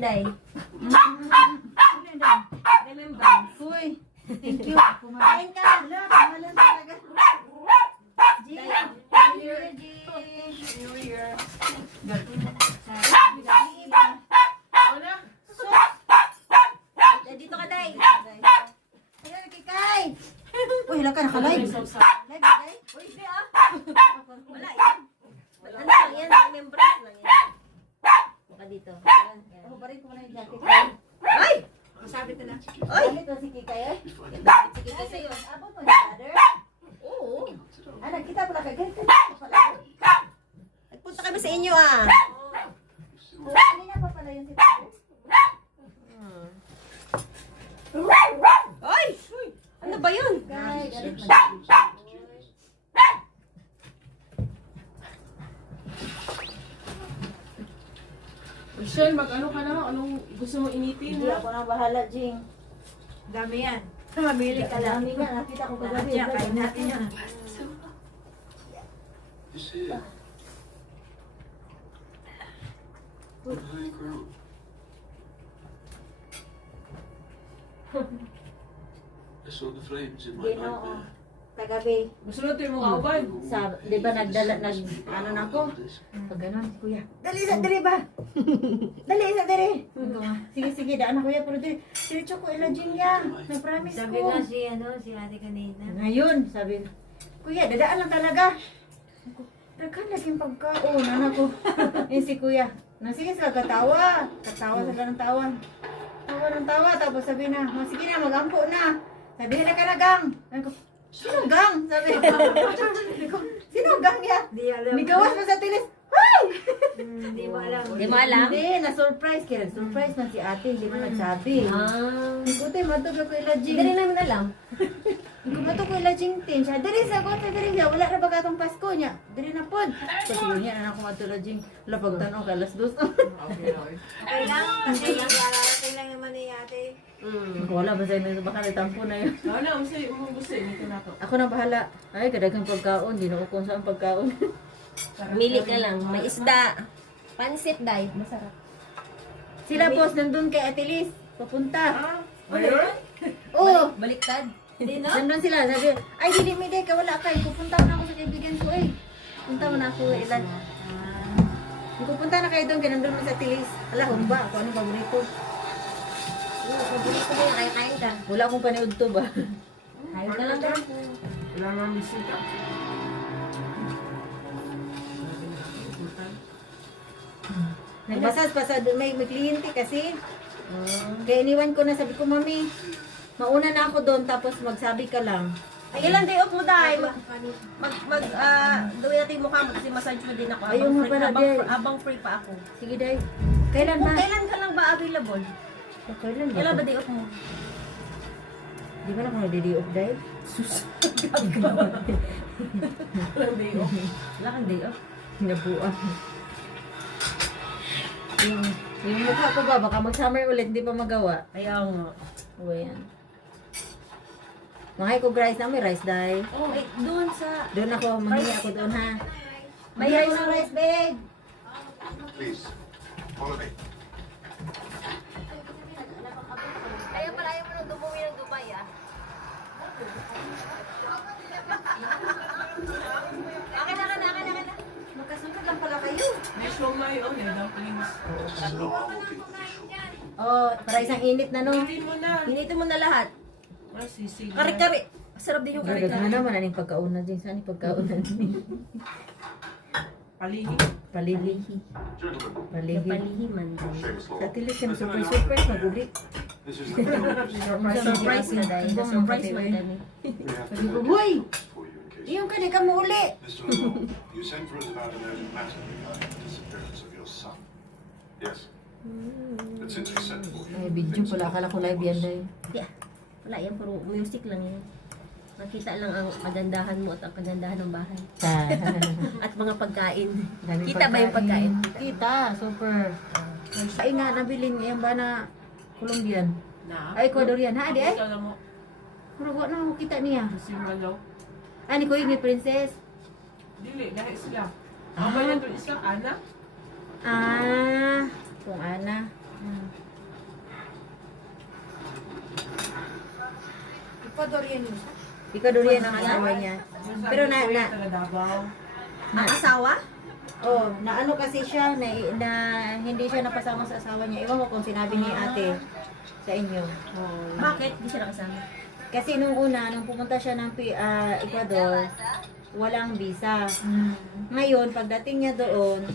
day. Remembrance. Uy, thank you. Kumain ka. Wala, kamalan talaga. G. Happy New Year, G. New Year. Dito ka, day. Ayan, kikay. Uy, hila ka, nakalive. Live, day. Uy, di ah. Wala yan. Ano lang yan? Remembrance lang yan. Baka dito. Ako pa rin ko na yung jacket. Ay! Masabi ko na. Ay! Ito si kikay, eh. Sige ka sa'yo. Abot mo, brother. Oo. Ah, nagkita pala ka. Ganito pala. Nagpunta kami sa inyo ah. Kanina pa pala yung si brother. Ay! Ano ba yun? Kay, galit man. Michelle, mag-ano ka na? Anong gusto mo initin? Hindi ako na bahala, Jing. Dami yan. Mamili ka lang. Dami nga, nakita ko kagabi. Kain natin yan. You see it? Behind ground. I saw the flames in my Ginoo, nightmare. kagabi. Gusto na ito yung mga uban. Sa, di ba ano na ako? Pag ganon, kuya. Dali sa dali ba? Dali sa dali. Sige, sige, daan na kuya. Pero dali, diretso ko ila Jing ya. Na-promise Sabi ko. nga si ate kanina. Ngayon, sabi, kuya, dadaan lang talaga. Ako, Daghan laging pagkaon, anak ko. Yun si kuya. Sige sila katawa. Katawa sila ng tawa. Tawa ng tawa. Tapos sabi na, sige na, magampo na. Sabi nila ka na, gang. Sabi ko, sino gang? Sabi ko, sino gang ya? Di alam. Nigawas mo sa tilis. Ay! Di mo alam. Di mo alam? Hindi, na-surprise. Kaya nag-surprise man si ate. Hindi man nagsabi. Ah. Ikuti, matog ako ila Hindi Jing. rin namin alam. Kumato ko ila Jing Tin. Siya, dali sa ko, dali siya. Wala na ba katong Pasko niya? Dali na pod. So, siguro niya, anak ko matula Jing. Wala pagtanong ka, alas dos. Okay, okay. Okay lang. Kasi lang, darating lang naman ni ate. Wala ba sa'yo, baka natampo na yun. Ano na, gusto ito na to. Ako na bahala. Ay, kadagang pagkaon. Di na ko kung saan pagkaon. Mili ka lang. May isda. Pansit, day. Masarap. Sila boss, nandun kay Ate Liz. Papunta. Ayun? Oo. Baliktad. Hindi no? Nandun sila. Sabi, ay, dili mi day, wala ka. Pupunta na ako sa kaibigan ko eh. Punta mo na ako ilan. Pupunta na kayo doon, kaya nandun mo sa Ate Liz. Ala, humba. Ako anong paborito? Paborito ko yung kain ka. Wala akong paniud to ba? Kain ka lang daw. Wala naman bisita. Nagbasas pa sa may kliyente kasi. Kaya iniwan ko na, sabi ko, mami, mauna na ako doon, tapos magsabi ka lang. Ay, ilan day off mo, day? Gawin natin yung mukha mo kasi massage mo din ako. Ayun nga pala, day. Habang free pa ako. Sige, day. Kailan Kung ba? kailan ka lang ba available? Kailan ba? Kailan ba day off mo? Di ba na ako nagdi-day off, day? Walang day off. Wala kang day off. Nabuan. Yung mukha ko ba, baka mag-summer ulit, hindi pa magawa. Kaya nga. O, yan. Mga ko rice na, may rice, day. Oh, doon sa... Doon ako, manghingi ako doon, ha? May May rice rice, rice bag. Please, follow me. Kaya pala ayaw mo nang dumuwi ng Dubai, ah. Akin na. Magkasungkad lang pala kayo. May siomay, oh, may dumplings. This is how I will be official. Oh, para isang init na, no? Hindi mo na. Hinito mo na lahat. Ah, sisig. Kari-kari. Sarap din yung Gagana kari-kari. naman, aning pagkauna din. Saan yung pagkauna din? Palihi. Palilihi. Gentlemen, Palihi. Palihiman. Seamus Sa Law. tilis yung surprise, mag-uli. This is the we Surprise ka dahil. Surprise mo kami. have Sabi ko, to boy! for you in case. Iyong ka, di ka mo uli. Mr. Law, you sent for us about an urgent matter regarding the disappearance of your son. Yes. But since we sent for you, Ay, video things pala. have Akala ko gone live yan, worse. day. Yeah. Wala yan, puro music lang yan. Makita lang ang kagandahan mo at ang kagandahan ng bahay. At mga pagkain. Daming Kita ba yung pagkain? Kita, super. Ay nga, nabilin yan ba na Colombian? Na. Ay, Ecuadorian. Ha, di ay? Ikaw na mo. Pero wala na ako kita niya. Kasi malaw. Ani ko yung princess. Dili, dahil sila. Ang ba yan doon isa, Ana? Ah, kung ana. Ikadurian ang asawa niya. Pero Ang asawa? ano kasi siya, na hindi siya napasama sa asawa niya. Iwan ko kung sinabi ni ate sa inyo. Bakit? Di siya nakasama. Kasi nung pumunta siya ng Ecuador, walang visa. Ngayon, pagdating niya doon,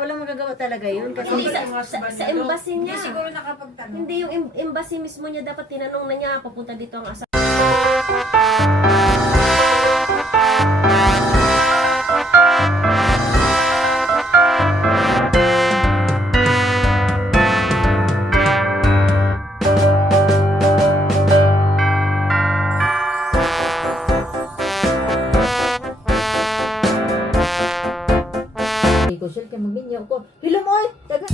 walang magagawa talaga yun. Kasi Hindi, sa embassy niya. siguro nakapagtanong. Hindi, yung embassy mismo niya dapat tinanong na niya, papunta dito ang asawa. Ko siya kay maminyo ko. Hilom oy, taga.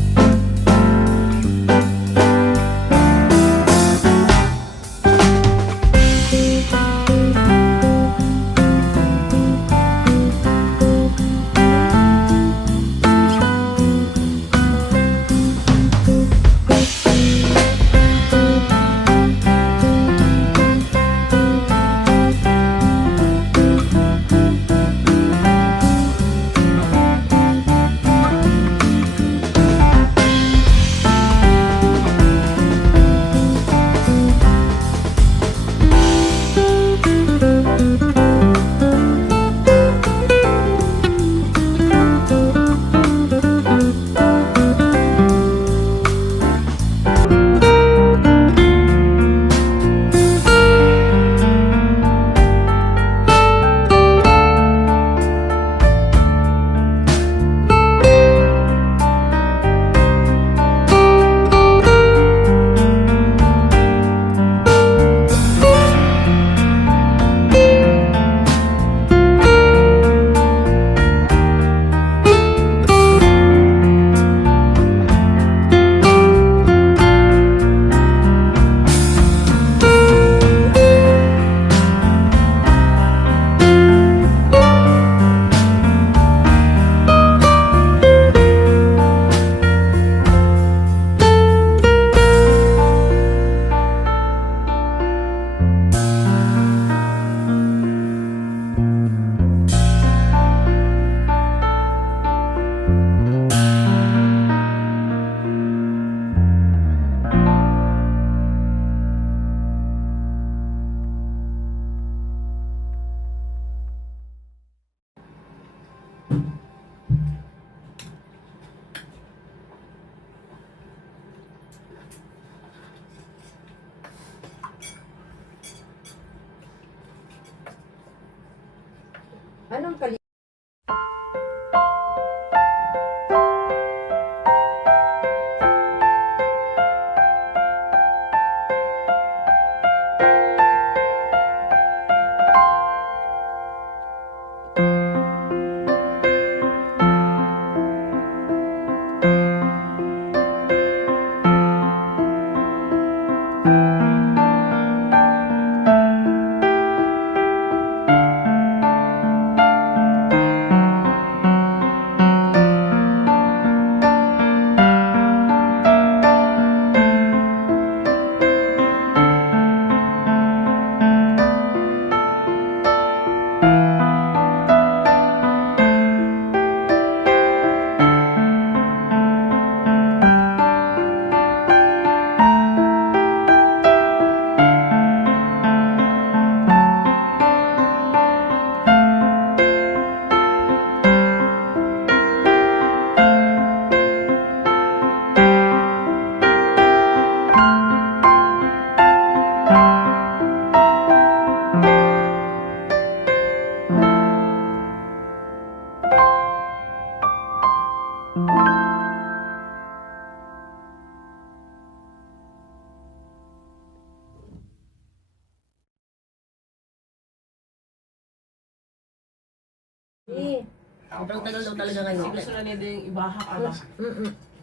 Sobrang tagal daw talaga ngayon. Gusto na niya din ibaha ka ba?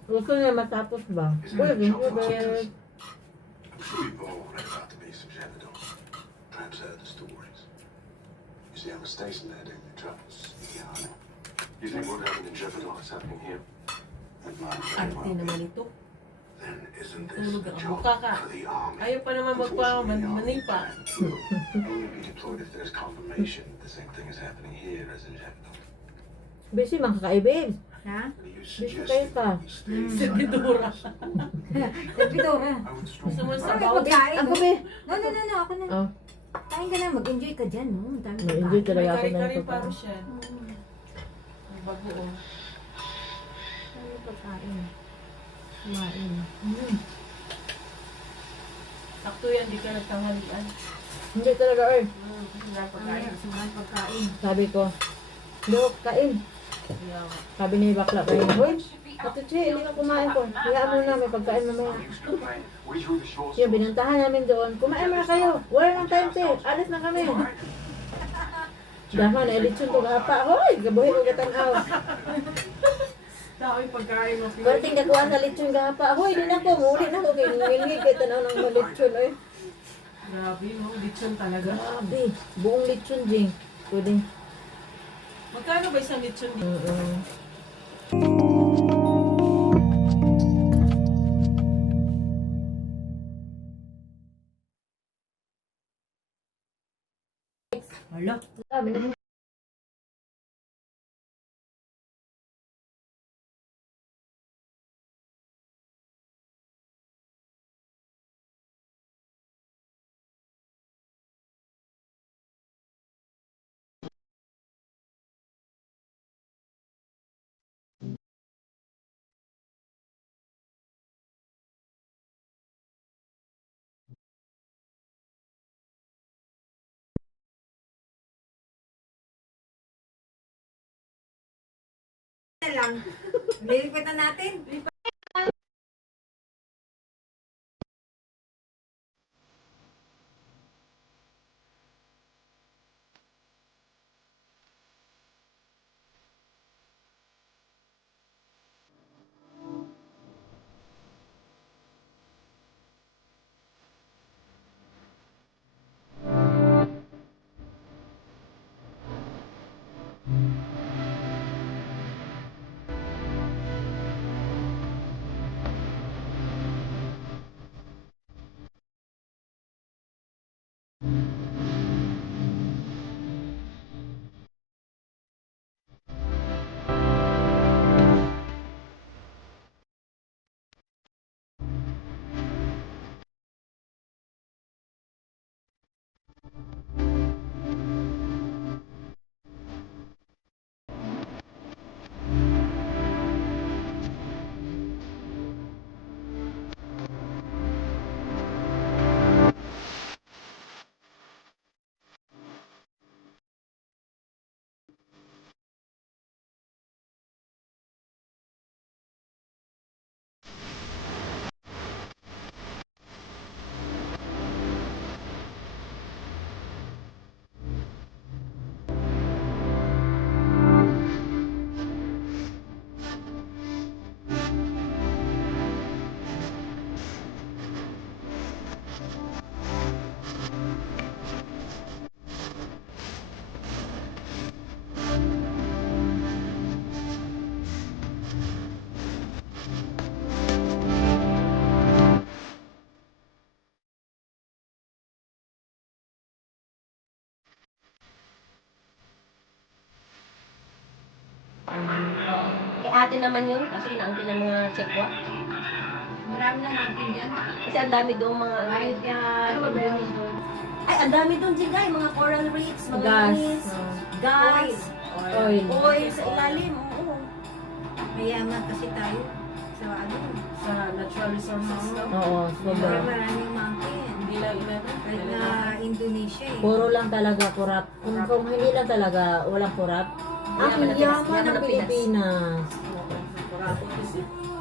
Gusto niya matapos ba? Pwede, pwede. I'm sure you've all read about the base of Jebedon. Perhaps heard the stories. You see, I was stationed there during the troubles in the army. You think what happened in Jebedon is happening here? That might very Arte well naman be. ito. Then isn't this Tulog a ang job mukha ka. for the army? Ayaw pa naman magpa-manipa. Only be deployed if there's confirmation that the same thing is happening here as in Jebedon. Busy mga kakaibig. Ha? Are you Busy suggesting kayo ka. we stay inside Servidora. the house? Nagpidora. I would Gusto strongly mo sa Bakit bawat pagkain? Ako be. No, ako na. Oh, Kain ka na, mag-enjoy ka dyan. No? Dami ma-enjoy pa. talaga ako may ng kari-kari pa pagkain. siya. Ang bago oh. Dami pagkain. Kumain. Sakto yan, di ka nagtanghalian. Hindi talaga eh. Wala Mamaya, pagkain. sumahan pagkain. Sabi ko, Dok, kain. Kaya nga. Sabi ni bakla kayo, Hoy, Ate Che, hindi ka kumain ko. Hayaan mo na, may pagkain mamaya. We drew the short Yung binantahan namin doon, kumain mo na kayo. Wala nang time, Che. Alis na kami. Dama na, elitsyon to gapa. Hoy, gabuhi ko gatanaw. Tao yung pagkain mo. Perting kakuha sa litsyon gapa. Hoy, di na ko, muli na ko. Kaya ngilngil kayo tanaw ng malitsyon. Ay, Grabe no, lechon talaga. grabe. Buong litsyon, Jing. Pwede. Magkano ba isang lechon dito? Hala. Sabi na. Na lang. Lilipitan natin. Eh, ate naman yun, kasi inaangkin ng mga tsekwa. Marami nang natin dyan. Kasi ang dami doon mga... Kahit yan. Ay, ang dami doon, Jingay. Mga coral reefs, mga Gas. reefs, gas, Oil. oil sa ilalim. Oo. Mayaman kasi tayo. Sa ano. Sa natural resources no? Oo, sobra. Maraming mountain. Hindi lang ina. Kahit na Indonesia eh. Puro lang talaga kurap. Kung hindi lang talaga, walang kurap. Ang Yaman ng Pinas. yaman Yaman ng ng Pinas. Pilipinas. nakaapuntis eh.